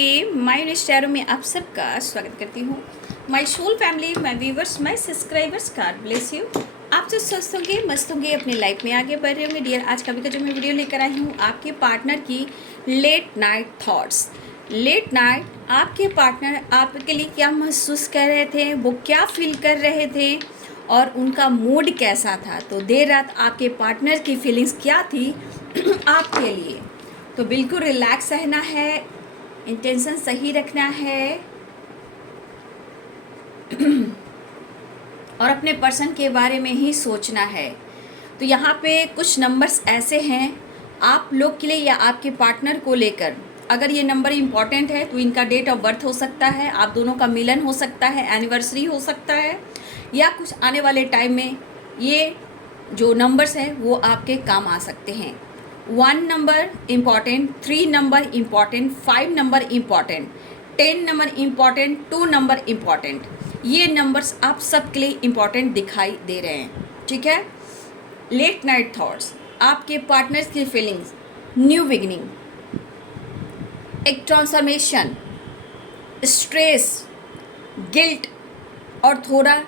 नमस्ते, माय इंस्टारो में आप सबका स्वागत करती हूँ। My soul family, my viewers, my subscribers, God bless you. आप जो स्वस्थ होंगे, मस्त होंगे, अपनी लाइफ में आगे बढ़ रहे होंगे। डियर, आज का जो मैं वीडियो लेकर आई हूँ, आपके पार्टनर की late night thoughts. Late night आपके पार्टनर आपके लिए क्या महसूस कर रहे थे, वो क्या फील कर रहे थे और उनका मूड कैसा था। तो देर रात आपके पार्टनर की फीलिंग्स क्या थी आपके लिए। तो बिल्कुल रिलैक्स रहना है, इंटेंशन सही रखना है और अपने पर्सन के बारे में ही सोचना है। तो यहाँ पे कुछ नंबर्स ऐसे हैं आप लोग के लिए या आपके पार्टनर को लेकर। अगर ये नंबर इम्पॉर्टेंट है तो इनका डेट ऑफ बर्थ हो सकता है, आप दोनों का मिलन हो सकता है, एनिवर्सरी हो सकता है, या कुछ आने वाले टाइम में ये जो नंबर्स हैं वो आपके काम आ सकते हैं। 1 number important, 3 number important, 5 number important, 10 number important, 2 number important. ये नंबर्स आप सबके लिए इम्पॉर्टेंट दिखाई दे रहे हैं, ठीक है। लेट नाइट थॉट्स, आपके पार्टनर्स की फीलिंग्स, न्यू बिगिनिंग, एक ट्रांसफॉर्मेशन, स्ट्रेस, गिल्ट और थोड़ा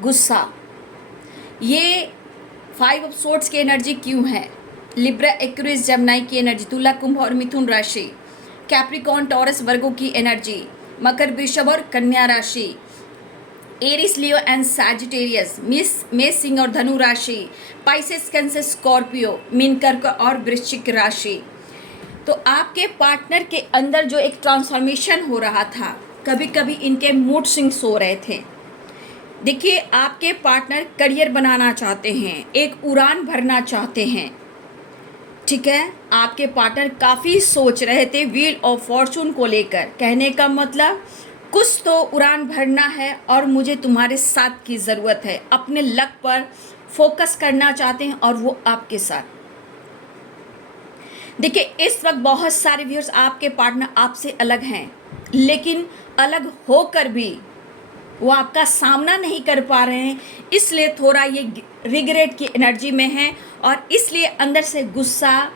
गुस्सा। ये 5 ऑफ सोर्ड्स की एनर्जी क्यों है। लिब्रा, एक्वेरियस, जेमिनी की एनर्जी, तुला, कुंभ और मिथुन राशि, कैप्रिकॉर्न, टॉरस, वर्गो की एनर्जी, मकर, वृषभ और कन्या राशि, एरिस, लियो एंड सैजिटेरियस, मेष, सिंह और धनु राशि, पाइसेस, कैंसर, स्कॉर्पियो, मीन, कर्क और वृश्चिक राशि। तो आपके पार्टनर के अंदर जो एक ट्रांसफॉर्मेशन हो रहा था, कभी कभी इनके मूड स्विंग्स हो रहे थे। देखिए, आपके पार्टनर करियर बनाना चाहते हैं, एक उड़ान भरना चाहते हैं, ठीक है। आपके पार्टनर काफ़ी सोच रहे थे व्हील ऑफ फॉर्चून को लेकर। कहने का मतलब कुछ तो उड़ान भरना है और मुझे तुम्हारे साथ की ज़रूरत है। अपने लक पर फोकस करना चाहते हैं और वो आपके साथ। देखिए, इस वक्त बहुत सारे व्यूअर्स, आपके पार्टनर आपसे अलग हैं, लेकिन अलग होकर भी वो आपका सामना नहीं कर पा रहे हैं, इसलिए थोड़ा ये रिग्रेट की एनर्जी में है और इसलिए अंदर से गुस्सा,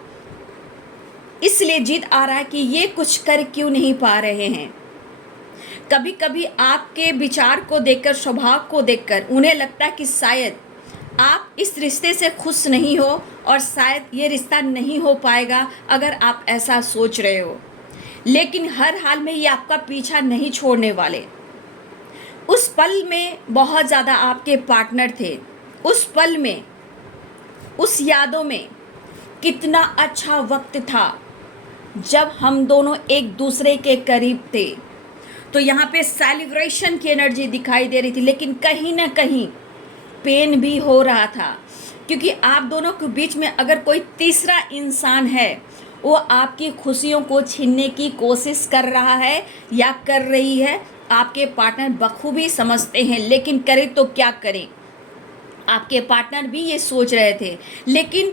इसलिए जिद आ रहा है कि ये कुछ कर क्यों नहीं पा रहे हैं। कभी कभी आपके विचार को देखकर, स्वभाव को देखकर उन्हें लगता है कि शायद आप इस रिश्ते से खुश नहीं हो और शायद ये रिश्ता नहीं हो पाएगा अगर आप ऐसा सोच रहे हो। लेकिन हर हाल में ये आपका पीछा नहीं छोड़ने वाले। उस पल में बहुत ज़्यादा आपके पार्टनर थे, उस पल में, उस यादों में कितना अच्छा वक्त था जब हम दोनों एक दूसरे के करीब थे। तो यहाँ पे सेलिब्रेशन की एनर्जी दिखाई दे रही थी, लेकिन कहीं ना कहीं पेन भी हो रहा था, क्योंकि आप दोनों के बीच में अगर कोई तीसरा इंसान है, वो आपकी खुशियों को छीनने की कोशिश कर रहा है या कर रही है। आपके पार्टनर बखूबी समझते हैं, लेकिन करें तो क्या करें। आपके पार्टनर भी ये सोच रहे थे, लेकिन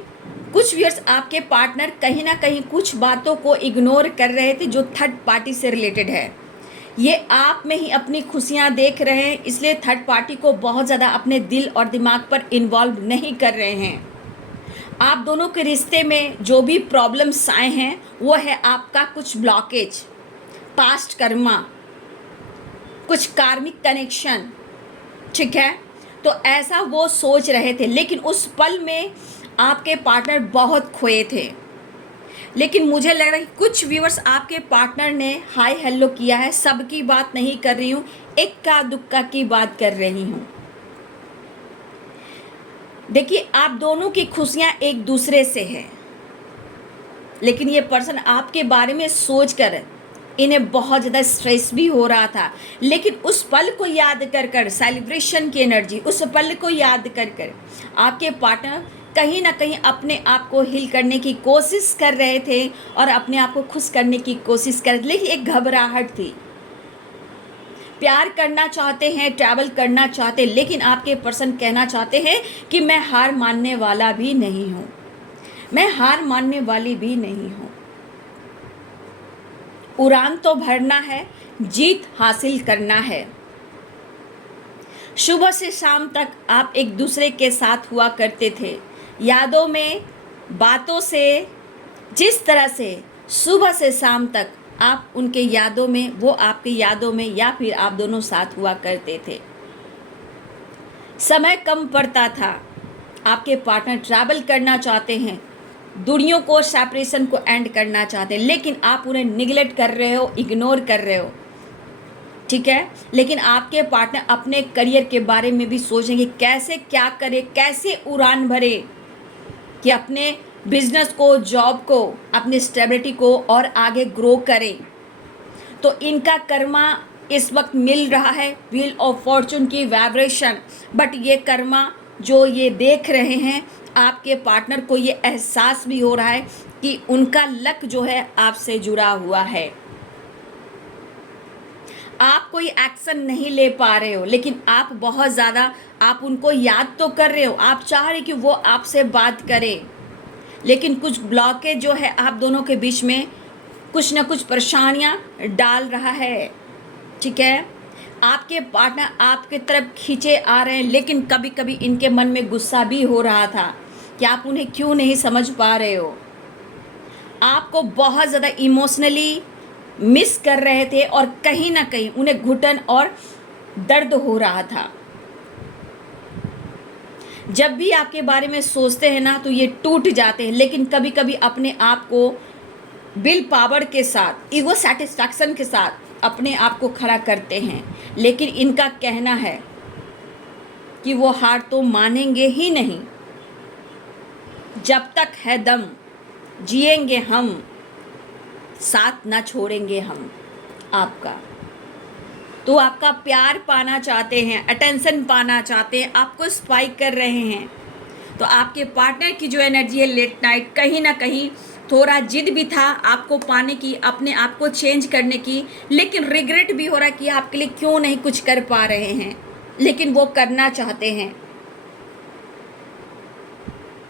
कुछ व्यूअर्स, आपके पार्टनर कहीं ना कहीं कुछ बातों को इग्नोर कर रहे थे जो थर्ड पार्टी से रिलेटेड है। ये आप में ही अपनी खुशियां देख रहे हैं, इसलिए थर्ड पार्टी को बहुत ज़्यादा अपने दिल और दिमाग पर इन्वॉल्व नहीं कर रहे हैं। आप दोनों के रिश्ते में जो भी प्रॉब्लम्स आए हैं वो है आपका कुछ ब्लॉकेज, पास्ट कर्मा, कुछ कार्मिक कनेक्शन, ठीक है। तो ऐसा वो सोच रहे थे, लेकिन उस पल में आपके पार्टनर बहुत खोए थे। लेकिन मुझे लग रहा है कि कुछ व्यूअर्स, आपके पार्टनर ने हाय हेलो किया है। सबकी बात नहीं कर रही हूँ, इक्का दुक्का की बात कर रही हूँ। देखिए, आप दोनों की खुशियाँ एक दूसरे से हैं, लेकिन ये पर्सन आपके बारे में सोचकर इन्हें बहुत ज़्यादा स्ट्रेस भी हो रहा था। लेकिन उस पल को याद कर कर, सेलिब्रेशन की एनर्जी, उस पल को याद कर कर आपके पार्टनर कहीं ना कहीं अपने आप को हील करने की कोशिश कर रहे थे और अपने आप को खुश करने की कोशिश कर रहे थे। लेकिन एक घबराहट थी। प्यार करना चाहते हैं, ट्रैवल करना चाहते, लेकिन आपके पर्सन कहना चाहते हैं कि मैं हार मानने वाला भी नहीं हूँ, मैं हार मानने वाली भी नहीं हूँ। उड़ान तो भरना है, जीत हासिल करना है। सुबह से शाम तक आप एक दूसरे के साथ हुआ करते थे, यादों में, बातों से। जिस तरह से सुबह से शाम तक आप उनके यादों में, वो आपकी यादों में, या फिर आप दोनों साथ हुआ करते थे। समय कम पड़ता था, आपके पार्टनर ट्रैवल करना चाहते हैं, दूरियों को, सेपरेशन को एंड करना चाहते हैं, लेकिन आप उन्हें निगलेक्ट कर रहे हो, इग्नोर कर रहे हो, ठीक है। लेकिन आपके पार्टनर अपने करियर के बारे में भी सोचेंगे, कैसे क्या करे, कैसे उड़ान भरे कि अपने बिजनेस को, जॉब को, अपनी स्टेबिलिटी को और आगे ग्रो करें। तो इनका कर्मा इस वक्त मिल रहा है, व्हील ऑफ फॉर्चून की वाइब्रेशन, बट ये कर्मा जो ये देख रहे हैं, आपके पार्टनर को ये एहसास भी हो रहा है कि उनका लक जो है आपसे जुड़ा हुआ है। आप कोई एक्शन नहीं ले पा रहे हो, लेकिन आप बहुत ज़्यादा, आप उनको याद तो कर रहे हो, आप चाह रहे कि वो आपसे बात करे, लेकिन कुछ ब्लॉकेज जो है आप दोनों के बीच में कुछ ना कुछ परेशानियां डाल रहा है, ठीक है। आपके पार्टनर आपके तरफ खींचे आ रहे हैं, लेकिन कभी कभी इनके मन में गुस्सा भी हो रहा था कि आप उन्हें क्यों नहीं समझ पा रहे हो, आपको बहुत ज़्यादा इमोशनली मिस कर रहे थे और कहीं ना कहीं उन्हें घुटन और दर्द हो रहा था। जब भी आपके बारे में सोचते हैं ना तो ये टूट जाते हैं, लेकिन कभी कभी अपने आप को विल पावर के साथ, ईगो सेटिस्फैक्शन के साथ अपने आप को खड़ा करते हैं। लेकिन इनका कहना है कि वो हार तो मानेंगे ही नहीं, जब तक है दम जिएंगे हम, साथ ना छोड़ेंगे हम आपका। तो आपका प्यार पाना चाहते हैं, अटेंशन पाना चाहते हैं, आपको स्पाइक कर रहे हैं। तो आपके पार्टनर की जो एनर्जी है लेट नाइट, कहीं ना कहीं थोड़ा जिद भी था आपको पाने की, अपने आप को चेंज करने की, लेकिन रिग्रेट भी हो रहा कि आपके लिए क्यों नहीं कुछ कर पा रहे हैं, लेकिन वो करना चाहते हैं,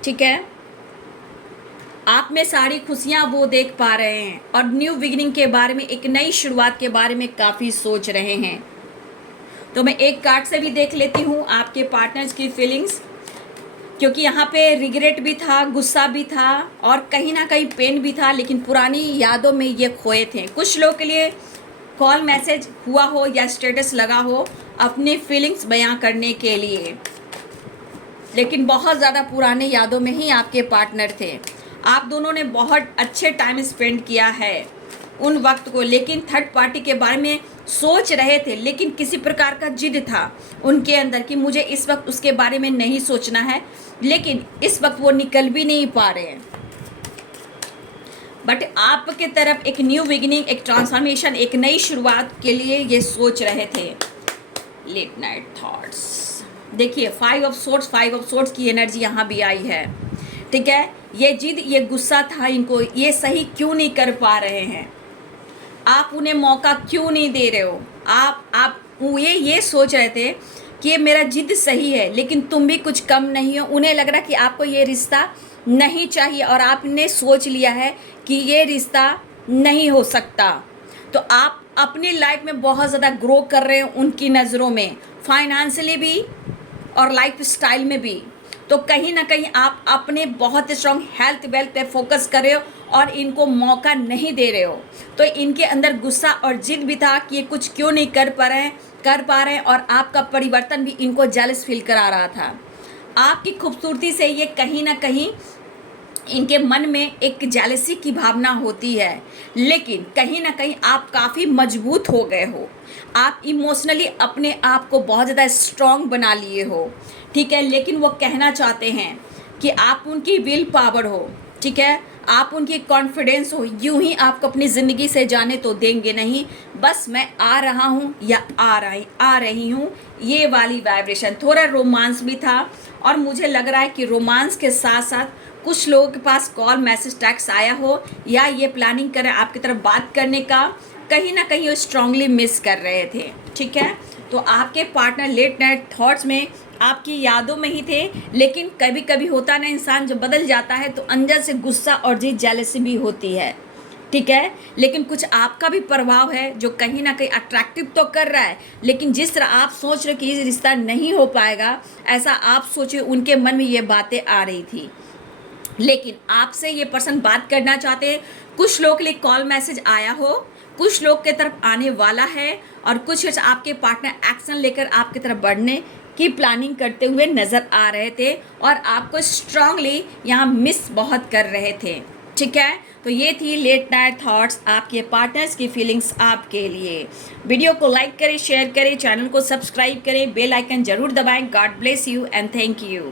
ठीक है। आप में सारी खुशियां वो देख पा रहे हैं और न्यू बिगिनिंग के बारे में, एक नई शुरुआत के बारे में काफ़ी सोच रहे हैं। तो मैं एक कार्ड से भी देख लेती हूँ आपके पार्टनर्स की फीलिंग्स, क्योंकि यहाँ पे रिग्रेट भी था, गुस्सा भी था और कहीं ना कहीं पेन भी था, लेकिन पुरानी यादों में ये खोए थे। कुछ लोगों के लिए कॉल मैसेज हुआ हो या स्टेटस लगा हो अपनी फीलिंग्स बयां करने के लिए, लेकिन बहुत ज़्यादा पुराने यादों में ही आपके पार्टनर थे। आप दोनों ने बहुत अच्छे टाइम स्पेंड किया है उन वक्त को, लेकिन थर्ड पार्टी के बारे में सोच रहे थे, लेकिन किसी प्रकार का जिद था उनके अंदर कि मुझे इस वक्त उसके बारे में नहीं सोचना है, लेकिन इस वक्त वो निकल भी नहीं पा रहे हैं। बट आपके तरफ एक न्यू बिगिनिंग, एक ट्रांसफॉर्मेशन, एक नई शुरुआत के लिए ये सोच रहे थे। लेट नाइट थॉट्स, देखिए 5 ऑफ सोर्ड्स की एनर्जी यहाँ भी आई है, ठीक है। ये जिद, ये गुस्सा था इनको, ये सही क्यों नहीं कर पा रहे हैं, आप उन्हें मौका क्यों नहीं दे रहे हो। आप ये सोच रहे थे कि ये मेरा जिद सही है, लेकिन तुम भी कुछ कम नहीं हो। उन्हें लग रहा कि आपको ये रिश्ता नहीं चाहिए और आपने सोच लिया है कि ये रिश्ता नहीं हो सकता। तो आप अपनी लाइफ में बहुत ज़्यादा ग्रो कर रहे हो उनकी नज़रों में, फाइनेंशियली भी और लाइफ स्टाइल में भी। तो कहीं ना कहीं आप अपने बहुत स्ट्रॉन्ग हेल्थ वेल्थ पे फोकस कर रहे हो और इनको मौका नहीं दे रहे हो। तो इनके अंदर गुस्सा और जिद भी था कि ये कुछ क्यों नहीं कर पा रहे हैं और आपका परिवर्तन भी इनको जेलस फील करा रहा था। आपकी खूबसूरती से ये कहीं ना कहीं इनके मन में एक जेलसी की भावना होती है, लेकिन कहीं ना कहीं आप काफ़ी मजबूत हो गए हो, आप इमोशनली अपने आप को बहुत ज़्यादा स्ट्रॉन्ग बना लिए हो, ठीक है। लेकिन वो कहना चाहते हैं कि आप उनकी विल पावर हो, ठीक है, आप उनकी कॉन्फिडेंस हो, यूं ही आपको अपनी ज़िंदगी से जाने तो देंगे नहीं, बस मैं आ रहा हूँ या आ रही हूँ, ये वाली वाइब्रेशन। थोड़ा रोमांस भी था और मुझे लग रहा है कि रोमांस के साथ साथ कुछ लोगों के पास कॉल मैसेज टैक्स आया हो या ये प्लानिंग करें आपकी तरफ बात करने का, कहीं ना कहीं वो स्ट्रांगली मिस कर रहे थे, ठीक है। तो आपके पार्टनर लेट नाइट थॉट्स में आपकी यादों में ही थे, लेकिन कभी कभी होता ना, इंसान जब बदल जाता है तो अंदर से गुस्सा और जिद जेलसी भी होती है, ठीक है। लेकिन कुछ आपका भी प्रभाव है जो कहीं ना कहीं अट्रैक्टिव तो कर रहा है, लेकिन जिस तरह आप सोच रहे कि ये रिश्ता नहीं हो पाएगा, ऐसा आप सोचे उनके मन में ये बातें आ रही थी। लेकिन आपसे ये पर्सन बात करना चाहते हैं, कुछ लोगों के लिए कॉल मैसेज आया हो, कुछ लोग के तरफ आने वाला है और कुछ आपके पार्टनर एक्शन लेकर आपकी तरफ बढ़ने की प्लानिंग करते हुए नज़र आ रहे थे और आपको स्ट्रांगली यहाँ मिस बहुत कर रहे थे। ठीक है, तो ये थी लेट नाइट थॉट्स आपके पार्टनर्स की फीलिंग्स आपके लिए। वीडियो को लाइक करें, शेयर करें, चैनल को सब्सक्राइब करें, बेल आइकन जरूर दबाएं। God bless you and thank you.